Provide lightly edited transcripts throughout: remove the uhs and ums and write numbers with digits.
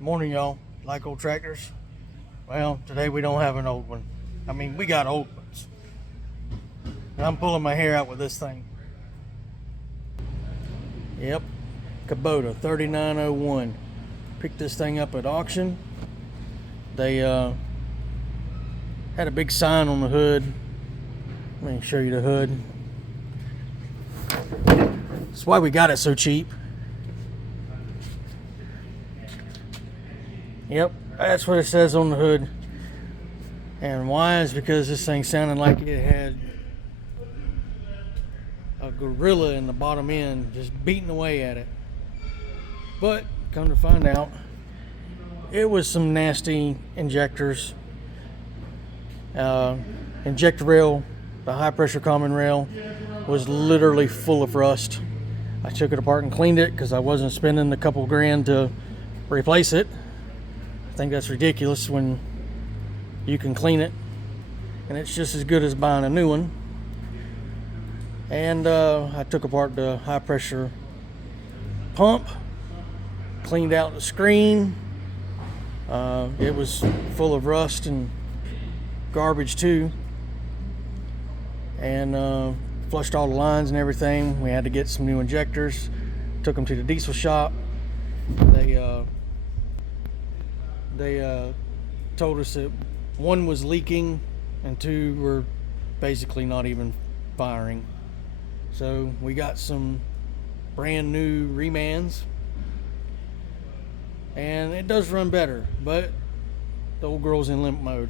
Morning, y'all. Like old tractors? Well, today we don't have an old one. I mean, we got old ones. And I'm pulling my hair out with this thing. Yep, Kubota 3901. Picked this thing up at auction. They had a big sign on the hood. Let me show you the hood. That's why we got it so cheap. Yep, that's what it says on the hood. And why is because this thing sounded like it had a gorilla in the bottom end just beating away at it. But come to find out, it was some nasty injectors. Injector rail, the high pressure common rail, was literally full of rust. I took it apart and cleaned it because I wasn't spending a couple grand to replace it. I think that's ridiculous when you can clean it and it's just as good as buying a new one. And I took apart the high pressure pump, cleaned out the screen. It was full of rust and garbage too, and flushed all the lines and everything. We had to get some new injectors. Took them to the diesel shop. They told us that one was leaking and two were basically not even firing. So we got some brand new remans, and it does run better, but the old girl's in limp mode.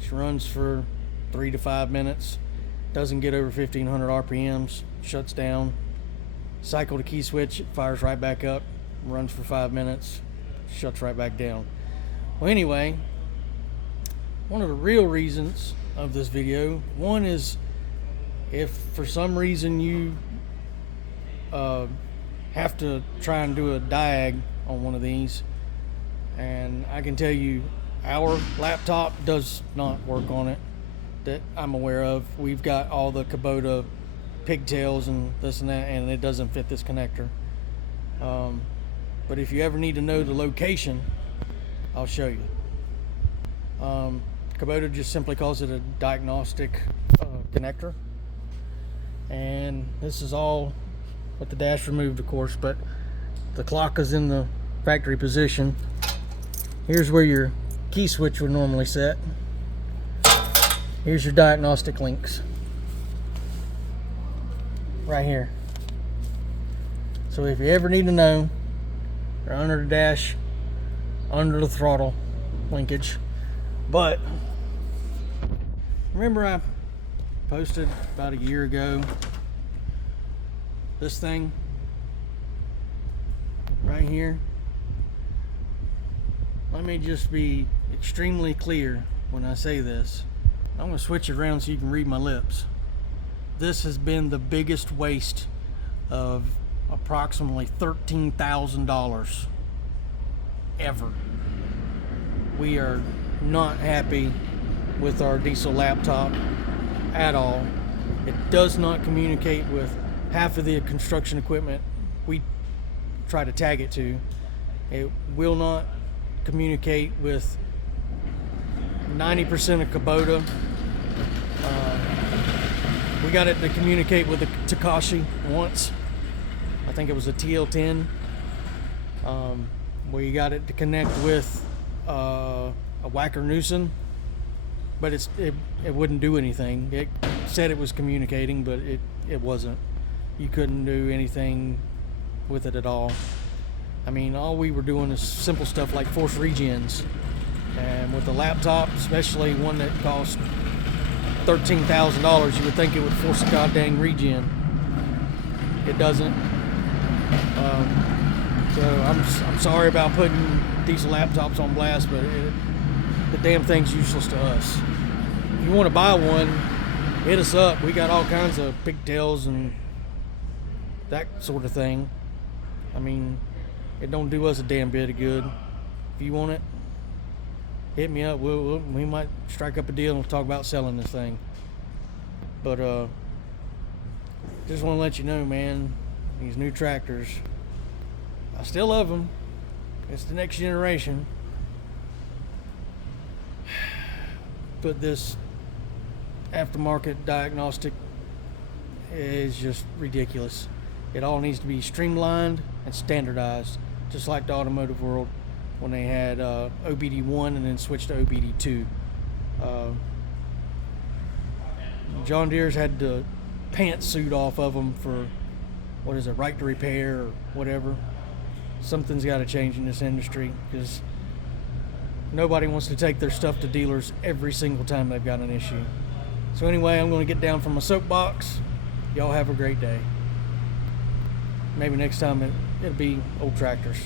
She runs for 3 to 5 minutes, doesn't get over 1500 RPMs, shuts down. Cycle the key switch, it fires right back up, runs for 5 minutes, shuts right back down. Well, anyway, one of the real reasons of this video, one is if for some reason you have to try and do a diag on one of these, and I can tell you our laptop does not work on it that I'm aware of. We've got all the Kubota pigtails and this and that, and it doesn't fit this connector. But if you ever need to know the location, I'll show you. Kubota just simply calls it a diagnostic connector. And this is all with the dash removed, of course, but the clock is in the factory position. Here's where your key switch would normally set. Here's your diagnostic links. Right here. So if you ever need to know, they're under the dash, under the throttle linkage. But remember I posted about a year ago this thing right here? Let me just be extremely clear when I say this. I'm going to switch it around so you can read my lips. This has been the biggest waste of approximately $13,000 ever. We are not happy with our diesel laptop at all. It does not communicate with half of the construction equipment we try to tag it to. It will not communicate with 90% of Kubota. We got it to communicate with the Takashi once. I think it was a TL10. We got it to connect with a Wacker-Neuson, but it wouldn't do anything. It said it was communicating, but it wasn't. You couldn't do anything with it at all. I mean, all we were doing is simple stuff like force regens. And with the laptop, especially one that cost $13,000, you would think it would force a goddamn regen. It doesn't. So I'm sorry about putting diesel laptops on blast, but the damn thing's useless to us. If you want to buy one, hit us up. We got all kinds of pigtails and that sort of thing. I mean, it don't do us a damn bit of good. If you want it, hit me up. We might strike up a deal and talk about selling this thing. But just want to let you know, man, these new tractors, I still love them. It's the next generation. But this aftermarket diagnostic is just ridiculous. It all needs to be streamlined and standardized, just like the automotive world when they had OBD1 and then switched to OBD2. John Deere's had the pantsuit off of them for, what is it, right to repair or whatever. Something's got to change in this industry because nobody wants to take their stuff to dealers every single time they've got an issue. So anyway, I'm going to get down from my soapbox. Y'all have a great day. Maybe next time it'll be old tractors.